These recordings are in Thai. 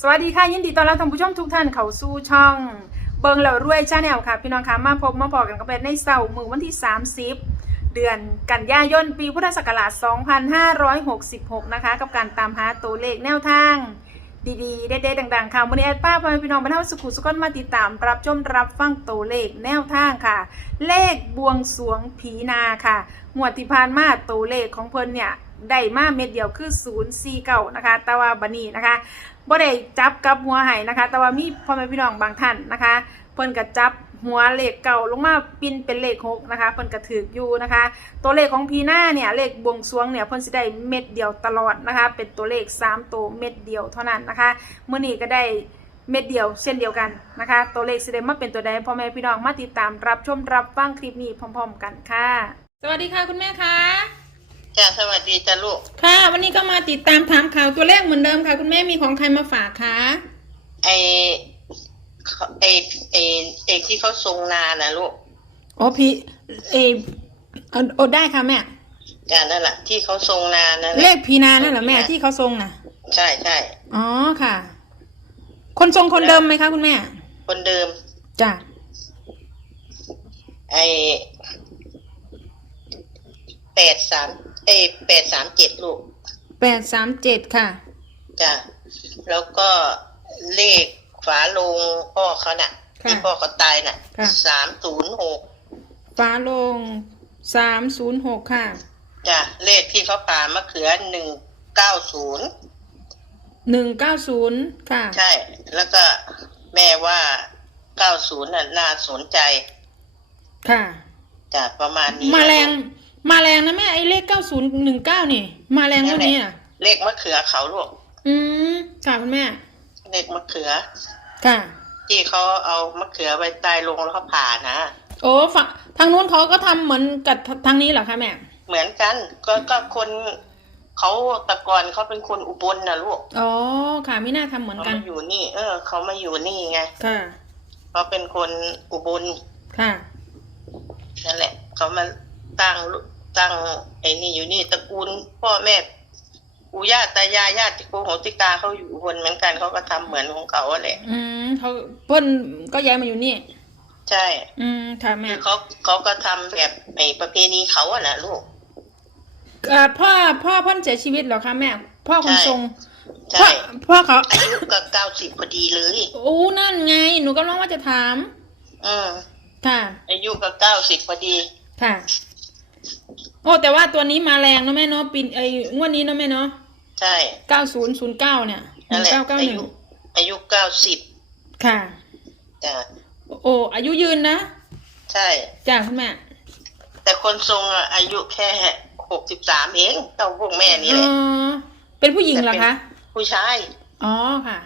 สวัสดีค่ะ ยินดีต้อนรับท่านผู้ชมทุกท่านเข้าสู่ช่อง เบิงแล้วรวยชาแนลค่ะ พี่น้องคะมาพบมาพอกันก็เป็นในเสาร์มือวันที่ 30 เดือนกันยายนปีพุทธศักราช 2566 นะคะ กับการตามหาตัวเลขแนวทาง ดีๆ เด็ดๆดังๆ ค่ะวันนี้แอดป้าพ่อมพี่น้องบรรเทาสุขุสุขนมาติดตาม รับชมรับฟังตัวเลขแนวทางค่ะ เลขบวงสรวงผีนาค่ะหมวดที่ผ่านมาตัวเลขของเพิ่นเนี่ย ได้มาเม็ดเดียวคือ0 4 9นะคะแต่ว่าบันนี้นะคะบ่ได้จับกับหัวไห้นะคะ แต่ว่ามีพ่อแม่พี่น้องบางท่านนะคะเพิ่นก็จับหัวเลขเก่าลงมาปินเป็นเลขหกนะคะเพิ่นก็ถืออยู่นะคะ ตัวเลขของพีหน้าเนี่ยเลขบวงสรวงเนี่ยเพิ่นสิได้เม็ดเดียวตลอดนะคะ เป็นตัวเลข3ตัวเม็ดเดียวเท่านั้นนะคะเมื้อนี้ก็ได้เม็ดเดียวเช่นเดียวกันนะคะ ตัวเลขสิได้มาเป็นตัวใดพ่อแม่พี่น้องมาติดตามรับชมรับฟังคลิปนี้พร้อม ๆ กันค่ะ สวัสดีค่ะคุณแม่คะ จ้าสวัสดีจ้าลูก ค่ะ วันนี้ก็มาติดตามถามข่าวตัวเลขเหมือนเดิมค่ะ คุณแม่มีของใครมาฝากคะไอไอไอไอที่เขาทรงนานะลูกอ๋อพี่เออโอได้ค่ะแม่จ้านั่นแหละที่เขาทรงนานั่นแหเลละขพีนานั่นเหรอแม่ที่เขาทรงน่ะ ใช่ใช่อ๋อค่ะ คนทรงคนเดิมไหมคะคุณแม่คนเดิม จ้ะไอแปดสาม ไอแปดสามเจ็ดลูกแปดสามเจ็ดค่ะ จ้าแล้วก็เลขฝาโลงพ่อเขาน่ะ ค่ะที่พ่อเขาตายน่ะค่ะ สามศูนย์หกฟ้าโลงสามศูนย์หกค่ะจ้าเลขที่เขาป่ามะเขือหนึ่งเก้าศูนย์หนึ่งเก้าศูนย์ค่ะ ใช่ แล้วก็แม่ว่า90น่ะน่าสนใจค่ะจากประมาณนี้มาแรง มาแรงนะแม่ไอ้เลขเก้าศูนย์หนึ่งเก้านี่ มาแรงวันนี้อะ เลขมะเขือเขาลูกอืมค่ะคุณแม่ เลขมะเขือ ค่ะ ที่เขาเอามะเขือไว้ใต้ลงแล้วเขาผ่านะโอ้ฝั่งทางนู้นเขาก็ทำเหมือนกับทางนี้เหรอคะแม่ เหมือนกัน ก็ก็คนเขาแตะกอนเขาเป็นคนอุบลนะลูก อ๋อค่ะไม่น่าทำเหมือนเขากันมาอยู่นี่ เออเขามาอยู่นี่ไง ค่ะเขาเป็นคนอุบล ค่ะ นั่นแหละ เขามาตั้ง ตั้งไอ้นี่อยู่นี่ตระกูลพ่อแม่ปู่ย่าตายายญาติโกโหติกาเขาอยู่อุบลเหมือนกันเขาก็ทำเหมือนของเขาอะแหละอืมเขาเพิ่นก็ย้ายมาอยู่นี่ ใช่ อืมค่ะแม่คือเขาเขาก็ทำแบบไอ้ประเพณีเขาอะนะลูกเอ่อพ่อพ่อเพ่นเสียชีวิตเหรอคะแม่ พ่อคนใช่ทรงใช่พ่อพ่อเขาอายุก็เก้าสิบพอดีเลยโอ้นั่นไง หนูกำลังว่าจะถามอืมค่ะ อายุก็เก้าสิบพอดี ค่ะ โอ้แต่ว่าตัวนี้มาแรงเนอะแม่เนาะปีไอ้งวดนี้เนาะแม่เนาะใช่เก้าศูนย์ศูนย์เก้าเนี่ยหนั่นึ่นงแหละเก้าเก้าอาหนึ่งยุอายุเก้าสิบค่ะจ้ะโอ้อายุยืนนะ ใช่จ้าคุณแม่แต่คนทรงอะอายุแค่หกสิบสามเองเท่าพวกแม่นี่เอแหละอเป็นผู้หญิงเหรอคะผู้ชายอ๋อค่ะ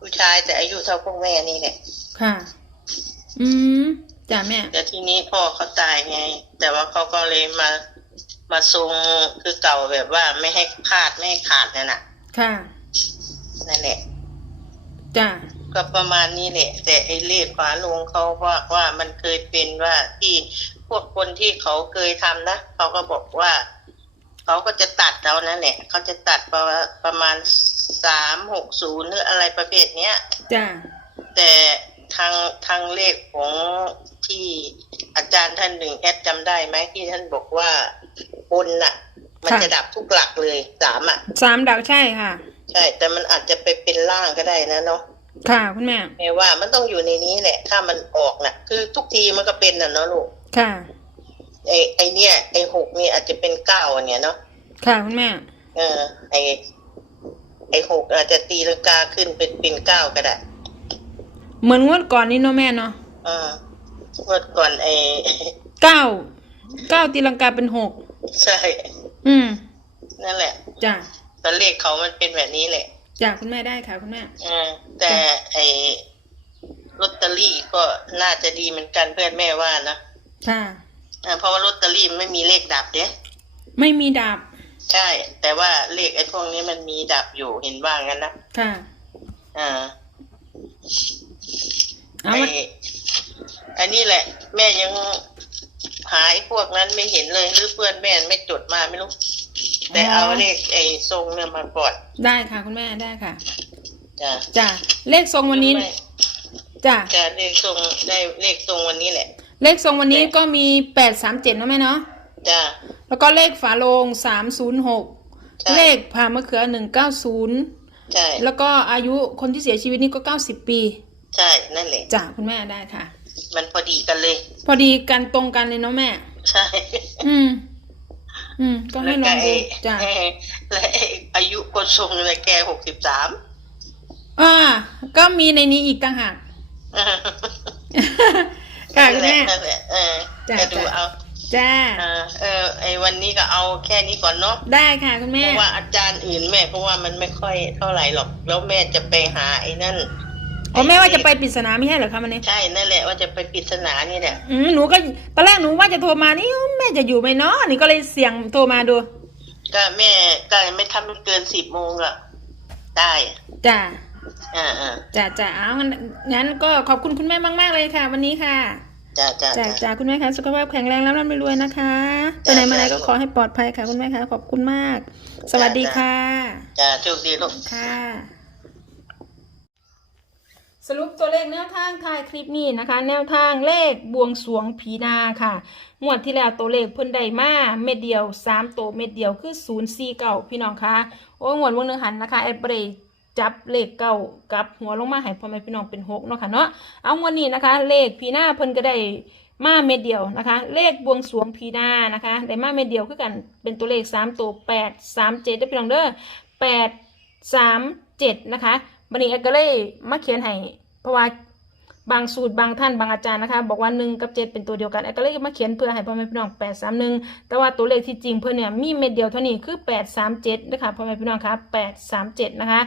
ผู้ชายแต่อายุเท่าพวกแม่นี่แหละค่ะ อืม จ้าแม่แต่ทีนี้พ่อเขาตายไง แต่ว่าเขาก็เลยมามาทรงคือเก่าแบบว่าไม่ให้พลาดไม่ให้ขาดนั่นน่ะ ค่ะ นั่นแหละ จ้าก็ประมาณนี้แหละ แต่ไอ้เลขฝาลงเขาว่าว่ามันเคยเป็นว่าที่พวกคนที่เขาเคยทำนะเขาก็บอกว่า เขาก็จะตัดเรานั่นแหละเขาจะตัดประมาณประมาณสามหกศูนย์หรืออะไรประเภทเนี้ยจ้าแต่ทางทางเลขของ ที่อาจารย์ท่านหนึ่งแอดจำได้ไหมที่ท่านบอกว่าบนน่ะ มันจะดับทุกหลักเลยสามอะสามดาวใช่ค่ะ ใช่ แต่มันอาจจะไปเป็นล่างก็ได้นะเนาะค่ะคุณแม่แม่ว่ามันต้องอยู่ในนี้แหละ ถ้ามันออกน่ะ คือทุกทีมันก็เป็นน่ะเนาะลูกค่ะไอไอเนี่ยไอหกนี่อาจจะเป็นเก้าอันเนี่ยเนาะค่ะคุณแม่เออ ไอไอหกอาจจะตีลังกาขึ้นเป็นเป็นเก้าก็ได้ เหมือนงวดก่อนนี้เนาะแม่เนาะเออ เมื่อก่อนไอเก้าเก้าตีลังกาเป็นหกใช่ อืมนั่นแหละจ้าแต่เลขเขามันเป็นแบบนี้แหละจ้าคุณแม่ได้ค่ะคุณแม่เออแต่ไอลอตเตอรี่ก็น่าจะดีเหมือนกันเพื่อนแม่ว่านะค่ะอ่าเพราะว่าลอตเตอรี่มันไม่มีเลขดับเด้ไม่มีดาบใช่ แต่ว่าเลขไอ้พวกนี้มันมีดับอยู่เห็นว่างั้นนะค่ะอ่าเอาไอ้มา อันนี้แหละ แม่ยังหายพวกนั้นไม่เห็นเลยหรือเพื่อนแม่ไม่จดมาไม่รู้ แต่เอาเลขไอ้ทรงเนี่ยมาก่อนได้ค่ะคุณแม่ได้ค่ะจ้ะจ้ะเลขทรงวันนี้ไม่จ้ะจะเลขทรงได้เลขทรงวันนี้แหละ เลขทรงวันนี้ก็มีแปดสามเจ็ดนะแม่เนาะจ้ะแล้วก็เลขฝาโลงสามศูนย์หกใช่เลขผ่ามะเขือหนึ่งเก้าศูนย์ใช่แล้วก็อายุคนที่เสียชีวิตนี่ก็เก้าสิบปี ใช่ นั่นแหละจ้ะคุณแม่ได้ค่ะ มันพอดีกันเลย พอดีกันตรงกันเลยเนาะแม่ ใช่ อืม อืม ก็ให้ลองดูจ้ะและไอ้และไอ้อายุคนทรงเลยแกหกสิบสามอ่า ก็มีในนี้อีกต่างหากค่ะคุณแม่นั่นแหละเออจ้ะจะดูเอาจ้าเออเออไอ้วันนี้ก็เอาแค่นี้ก่อนเนาะได้ค่ะคุณเพแม่ราะว่าอาจารย์อื่นแม่เพราะว่ามันไม่ค่อยเท่าไหร่หรอก แล้วแม่จะไปหาไอ้นั่น อ๋อแม่ว่าจะไปปริศนาไม่ใช่เหรอคะมันนี้ ใช่นั่นแหละว่าจะไปปริศนานี่แหละอืมหนูก็ตอนแรกหนูว่าจะโทรมานี่แม่จะอยู่ไหมเนาะนี่ก็เลยเสี่ยงโทรมาดู ก็แม่ก็ไม่ทำเกินสิบโมงอะได้จ้าอ่าอ่าจ้าจ้าเอางั้นงั้นก็ขอบคุณคุณแม่มาก ๆ เลยค่ะ วันนี้ค่ะจ้าจ้าจ้าจ้าจ้าคุณแม่คะสุขภาพแข็งแรงแล้วร่ำรวยๆนะคะไปไหนมาไหนก็ขอให้ปลอดภัยค่ะคุณแม่คะขอบคุณมาก สวัสดีค่ะจ้าโชคดีลูกค่ะ สรุปตัวเลขแนวทางท้ายคลิปนี้นะคะ แนวทางเลขบวงสวงผีนาค่ะงวดที่แล้วตัวเลขเพิ่นได้มาเม็ดเดียว3ตัวเม็ดเดียวคือ0 4เก่าพี่น้องคะโอ้ยงวดวงหนึงหันนะคะแอปเบรจับเลขเก่ากับหัวลงมาให้พ่อแม่พี่น้องเป็นหกเนาะค่ะเนาะเอางวดนี้นะคะ เลขผีนาเพิ่นก็ได้มาเม็ดเดียวนะคะ เลขบวงสวงผีนานะคะได้มาเม็ดเดียวคือกันเป็นตัวเลข3ตัว8 3 7ได้พี่น้องเด้อ8สามเจ็ดนะคะ บันนี้แอดก็เลยมาเขียนให้เพราะว่าบางสูตรบางท่านบางอาจารย์นะคะ บอกว่าหนึ่งกับเจ็ดเป็นตัวเดียวกันแอดก็เลยมาเขียนเพื่อให้พ่อแม่พี่น้องแปดสามหนึ่งแต่ว่าตัวเลขที่จริงเพื่อนเนี่ยมีเม็ดเดียวเท่านี้คือแปดสามเจ็ดนะคะพ่อแม่พี่น้องคะแปดสามเจ็ดนะคะ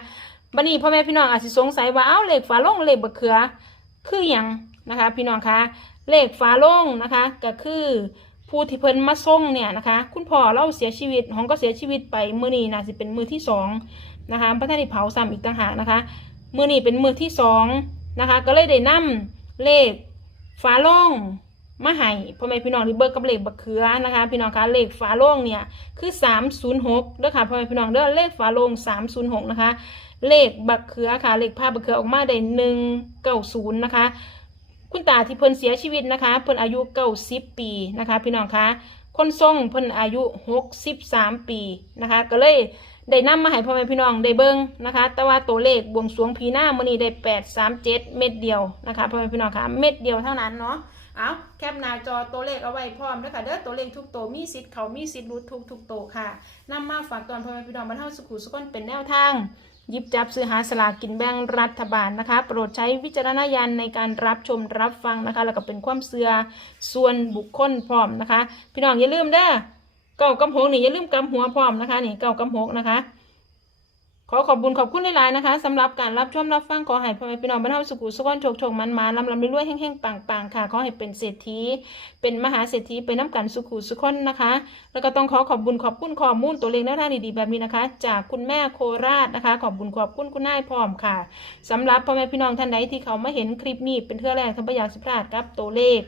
บันนี้พ่อแม่พี่น้องอาจจะสงสัยว่าเอ้าเลขฝาโลงเลขบะเขือคืออย่างนะคะ พี่น้องคะเลขฝาโลงนะคะก็คือผู้ที่เพิ่นมาส่งเนี่ยนะคะ คุณพ่อเราเสียชีวิตของก็เสียชีวิตไปมือนี้น่าจะเป็นมือที่สอง นะคะพระท่านได้เผาซ้ำอีกต่างหากนะคะมือนี้เป็นมือที่สองนะคะ ก็เลยได้นำเลขฟ้าล่องมาให้พ่อแม่พี่น้องที่เบิกกับเลขบักเขือนะคะ พี่น้องคะเลขฟ้าโล่งเนี่ยคือสามศูนย์หกเด้อค่ะพ่อแม่พี่น้องเด้อเลขฟ้าโล่งสามศูนย์หกนะคะ เลขบักเขือค่ะ เลขผ้าบักเขือออกมาได้หนึ่งเก้าศูนย์นะคะ คุณตาที่เพิ่นเสียชีวิตนะคะ เพิ่นอายุเก้าสิบปีนะคะ พี่น้องคะคนทรงเพิ่นอายุหกสิบสามปีนะคะ ก็เลย ได้นำมาให้พ่อแม่พี่น้องได้เบิ่งนะคะ แต่ว่าตัวเลขบวงสวงพีหน้ามือนี้ได้แปดสามเจ็ดเม็ดเดียวนะคะพ่อแม่พี่น้องคะเม็ดเดียวเท่านั้นเนาะเอาแคปหน้าจอตัวเลขเอาไว้พร้อมนะคะเด้อตัวเลขทุกตัวมีสิทธิ์เขามีสิทธิ์รุดทุกทุกตัวค่ะนำมาฝากตอนพ่อแม่พี่น้องบรรเทาสุขุสุขนเป็นแนวทางหยิบจับซื้อหาสลากกินแบ่งรัฐบาลนะคะ โปรดใช้วิจารณญาณในการรับชมรับฟังนะคะ แล้วก็เป็นความเสื่อส่วนบุคคลพร้อมนะคะ พี่น้องอย่าลืมเด้อ เก้ากำหกนี่อย่าลืมกำหัวพร้อมนะคะ นี่เก้ากำหกนะคะ ขอขอบบุญขอบคุณหลายๆนะคะสำหรับการรับชมรับฟังขอให้พ่อแม่พี่น้องบรรเทาสุขุสุขนโชคโชคมันมาลำลำรวยๆแห้งๆปังๆค่ะ ขอให้เป็นเศรษฐี เป็นมหาเศรษฐีเป็นน้ำกันสุขุสุขนนะคะ แล้วก็ต้องขอขอบบุญขอบคุณข้อมูลตัวเลขแนวทางดีๆแบบนี้นะคะ จากคุณแม่โคราชนะคะ ขอบบุญขอบคุณคุณนายพร้อมค่ะสำหรับพ่อแม่พี่น้องท่านใดที่เขามาเห็นคลิปนี้เป็นเทื่อแรกท่านประหยัดสิพลาดกับตัวเลข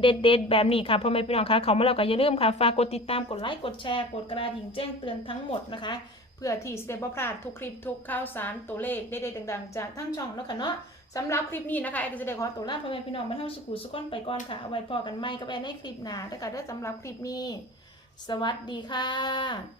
เด็ดๆแบบนี้ค่ะพ่อแม่พี่น้องคะเขามาแล้วก็อย่าลืมค่ะฝากกดติดตามกดไลค์กดแชร์กดกระดิ่งแจ้งเตือนทั้งหมดนะคะ เพื่อที่จะได้บ่พลาดทุกคลิปทุกข่าวสารตัวเลขเด็ดๆดังๆจากทั้งช่องเนาะค่ะเนาะสำหรับคลิปนี้นะคะแอนจะได้ขอตัวลาพ่อแม่พี่น้องมาเท่าสุขุสุขนไปก่อนค่ะเอาไว้พอกันใหม่กับแอนในคลิปหน้าแต่ก็ได้สำหรับคลิปนี้ สวัสดีค่ะ